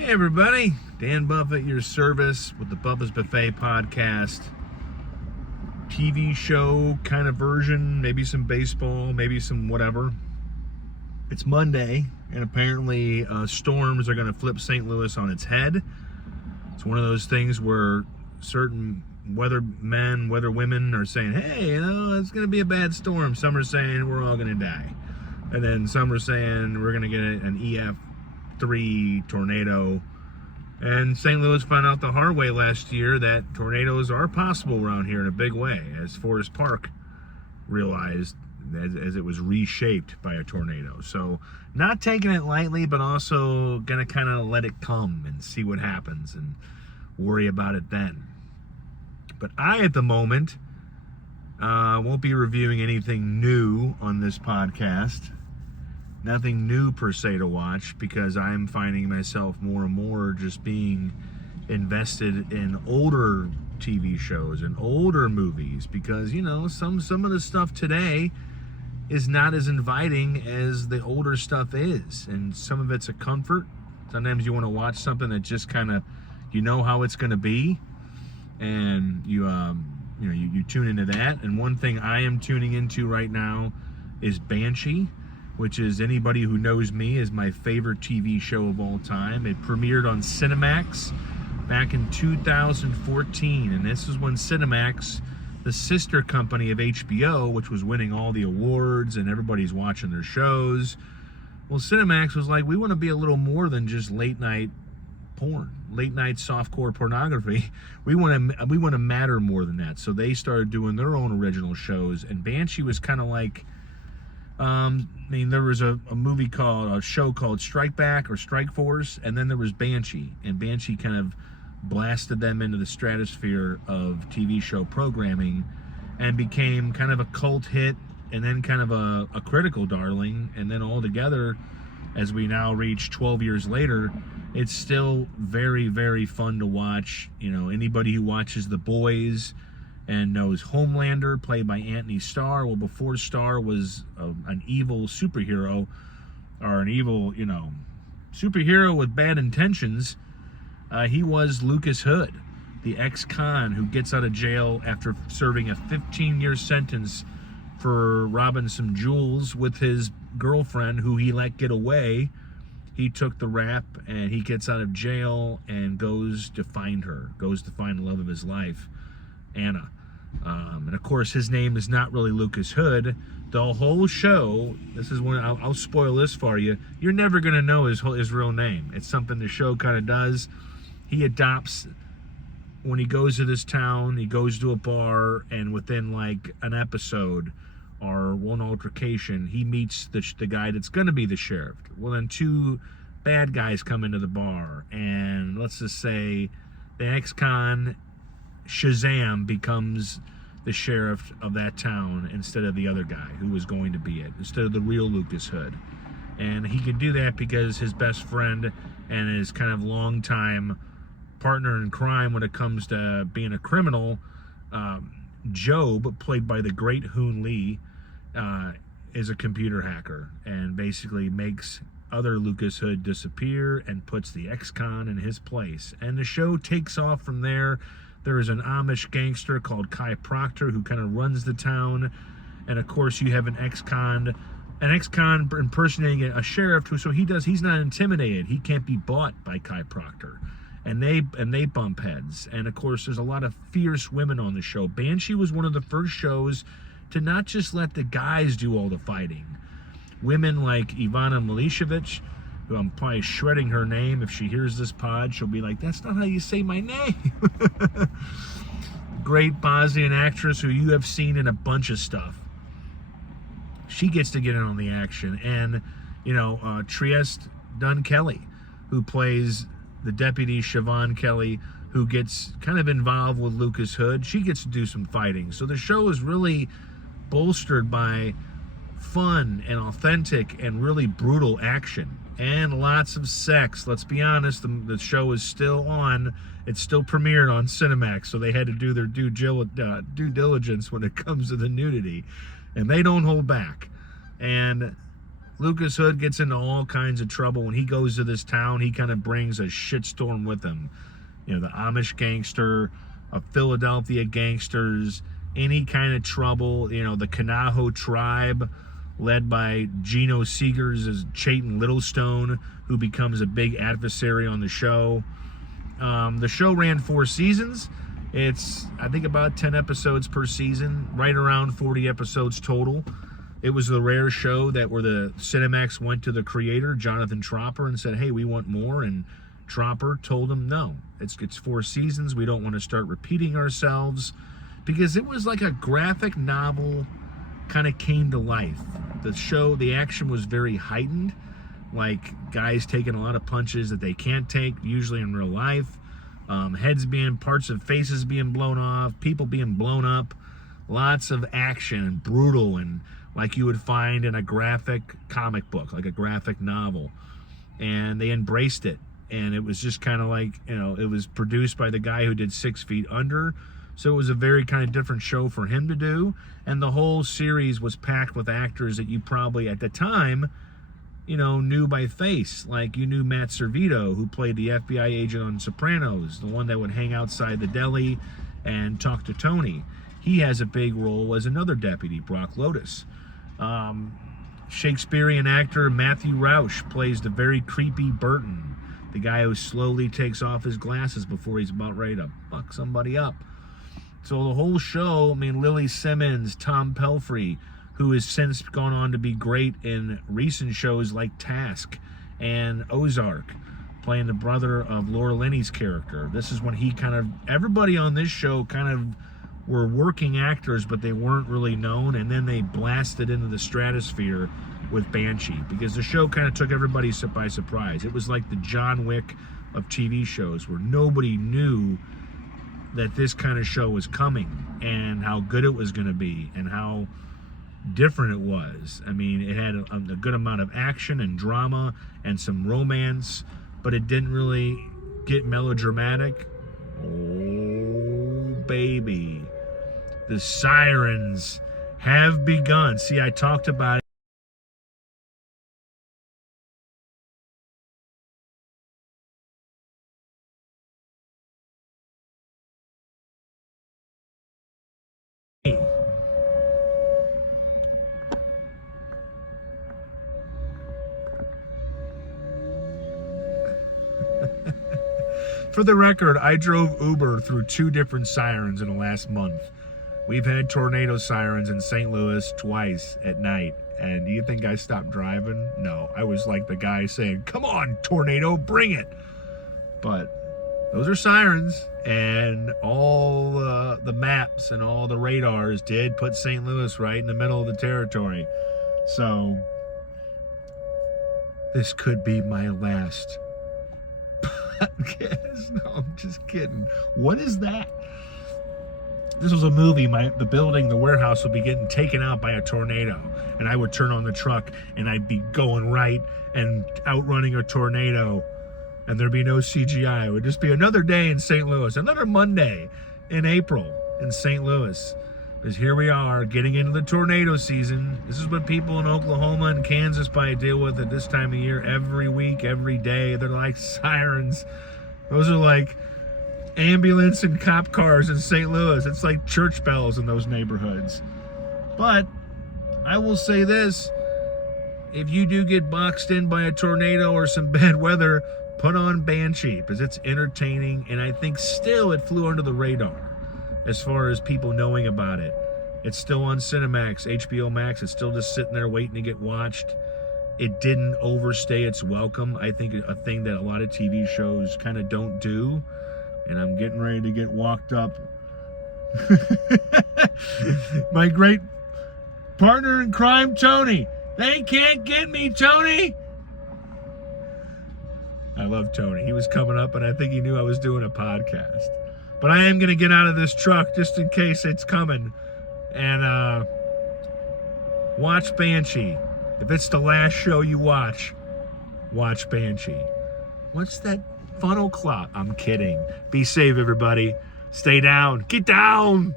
Hey everybody, Dan Buffett, your service with the Buffett's Buffet podcast. TV show kind of version, maybe some baseball, maybe some whatever. It's Monday, and apparently storms are going to flip St. Louis on its head. It's one of those things where certain weather men, weather women are saying, hey, it's going to be a bad storm. Some are saying we're all going to die. And then some are saying we're going to get an EF3 tornado. And St. Louis found out the hard way last year that tornadoes are possible around here in a big way, as Forest Park realized as it was reshaped by a tornado. So not taking it lightly, but also going to kind of let it come and see what happens and worry about it then. But I, at the moment, won't be reviewing anything new on this podcast. Nothing new per se to watch, because I'm finding myself more and more just being invested in older TV shows and older movies, because some of the stuff today is not as inviting as the older stuff is, and some of it's a comfort. Sometimes you want to watch something that just kind of how it's going to be, and you tune into that. And one thing I am tuning into right now is Banshee, which is, anybody who knows me, is my favorite TV show of all time. It premiered on Cinemax back in 2014, and this is when Cinemax, the sister company of HBO, which was winning all the awards and everybody's watching their shows. Well, Cinemax was like, we want to be a little more than just late night porn, late night softcore pornography. We want to matter more than that. So they started doing their own original shows, and Banshee was kind of like, there was a show called Strike Back or Strike Force, and then there was Banshee, and Banshee kind of blasted them into the stratosphere of TV show programming and became kind of a cult hit, and then kind of a critical darling. And then all together, as we now reach 12 years later, it's still very, very fun to watch. Anybody who watches The Boys and knows Homelander, played by Anthony Starr. Well, before Starr was an evil superhero, or an evil, superhero with bad intentions, he was Lucas Hood, the ex-con who gets out of jail after serving a 15-year sentence for robbing some jewels with his girlfriend, who he let get away. He took the rap, and he gets out of jail and goes to find the love of his life, Anna. And of course, his name is not really Lucas Hood. The whole show, this is when I'll spoil this for you. You're never going to know his real name. It's something the show kind of does. He adopts, when he goes to this town, he goes to a bar, and within like an episode or one altercation, he meets the guy that's going to be the sheriff. Well, then two bad guys come into the bar, and let's just say the ex-con Shazam becomes the sheriff of that town instead of the other guy who was going to be it, instead of the real Lucas Hood. And he can do that because his best friend and his kind of longtime partner in crime when it comes to being a criminal, Job, played by the great Hoon Lee, is a computer hacker and basically makes other Lucas Hood disappear and puts the ex-con in his place. And the show takes off from there. There is an Amish gangster called Kai Proctor who kind of runs the town. And of course you have an ex-con impersonating a sheriff he's not intimidated. He can't be bought by Kai Proctor. And they bump heads. And of course there's a lot of fierce women on the show. Banshee was one of the first shows to not just let the guys do all the fighting. Women like Ivana Milishevich, who I'm probably shredding her name. If she hears this pod, she'll be like, that's not how you say my name. Great Bosnian actress who you have seen in a bunch of stuff. She gets to get in on the action. And, Trieste Dunn Kelly, who plays the deputy Siobhan Kelly, who gets kind of involved with Lucas Hood. She gets to do some fighting. So the show is really bolstered by fun and authentic and really brutal action. And lots of sex. Let's be honest, the show is still on. It's still premiered on Cinemax, so they had to do their due diligence when it comes to the nudity. And they don't hold back. And Lucas Hood gets into all kinds of trouble. When he goes to this town, he kind of brings a shitstorm with him. You know, the Amish gangster, Philadelphia gangsters, any kind of trouble. You know, the Kanaho tribe, led by Geno Seegers as Chayton Littlestone, who becomes a big adversary on the show. The show ran 4 seasons. It's, I think, about 10 episodes per season, right around 40 episodes total. It was the rare show that where the Cinemax went to the creator, Jonathan Tropper, and said, hey, we want more. And Tropper told him, no, it's 4 seasons. We don't want to start repeating ourselves, because it was like a graphic novel kind of came to life. The show, the action was very heightened, like guys taking a lot of punches that they can't take, usually in real life. Heads being, parts of faces being blown off, people being blown up. Lots of action, and brutal, and like you would find in a graphic comic book, like a graphic novel. And they embraced it. And it was just kind of like, you know, it was produced by the guy who did 6 Feet Under. So it was a very kind of different show for him to do. And the whole series was packed with actors that you probably, at the time, you know, knew by face. Like, you knew Matt Servito, who played the FBI agent on Sopranos, the one that would hang outside the deli and talk to Tony. He has a big role as another deputy, Brock Lotus. Shakespearean actor Matthew Rauch plays the very creepy Burton, the guy who slowly takes off his glasses before he's about ready to fuck somebody up. So the whole show, I mean, Lily Simmons, Tom Pelfrey, who has since gone on to be great in recent shows like Task and Ozark, playing the brother of Laura Linney's character. This is when he kind of, everybody on this show kind of were working actors, but they weren't really known, and then they blasted into the stratosphere with Banshee, because the show kind of took everybody by surprise. It was like the John Wick of TV shows, where nobody knew that this kind of show was coming, and how good it was going to be, and how different it was. I mean, it had a good amount of action and drama and some romance, but it didn't really get melodramatic. Oh, baby. The sirens have begun. See, I talked about it. For the record, I drove Uber through 2 different sirens in the last month. We've had tornado sirens in St. Louis twice at night. And do you think I stopped driving? No, I was like the guy saying, come on, tornado, bring it. But those are sirens, and all the maps and all the radars did put St. Louis right in the middle of the territory. So this could be my last podcast. No, I'm just kidding. What is that? This was a movie. The building, the warehouse would be getting taken out by a tornado, and I would turn on the truck and I'd be going right and outrunning a tornado, and there'd be no CGI. It would just be another day in St. Louis, another Monday in April in St. Louis. Because here we are getting into the tornado season. This is what people in Oklahoma and Kansas probably deal with at this time of year every week, every day. They're like sirens. Those are like ambulance and cop cars in St. Louis. It's like church bells in those neighborhoods. But I will say this: if you do get boxed in by a tornado or some bad weather, put on Banshee, because it's entertaining, and I think still it flew under the radar as far as people knowing about it. It's still on Cinemax, HBO Max. It's still just sitting there waiting to get watched. It didn't overstay its welcome. I think a thing that a lot of TV shows kind of don't do. And I'm getting ready to get walked up. My great partner in crime, Tony. They can't get me, Tony. I love Tony. He was coming up, and I think he knew I was doing a podcast. But I am going to get out of this truck just in case it's coming. And watch Banshee. If it's the last show you watch Banshee. What's that funnel clock? I'm kidding. Be safe, everybody. Stay down. Get down.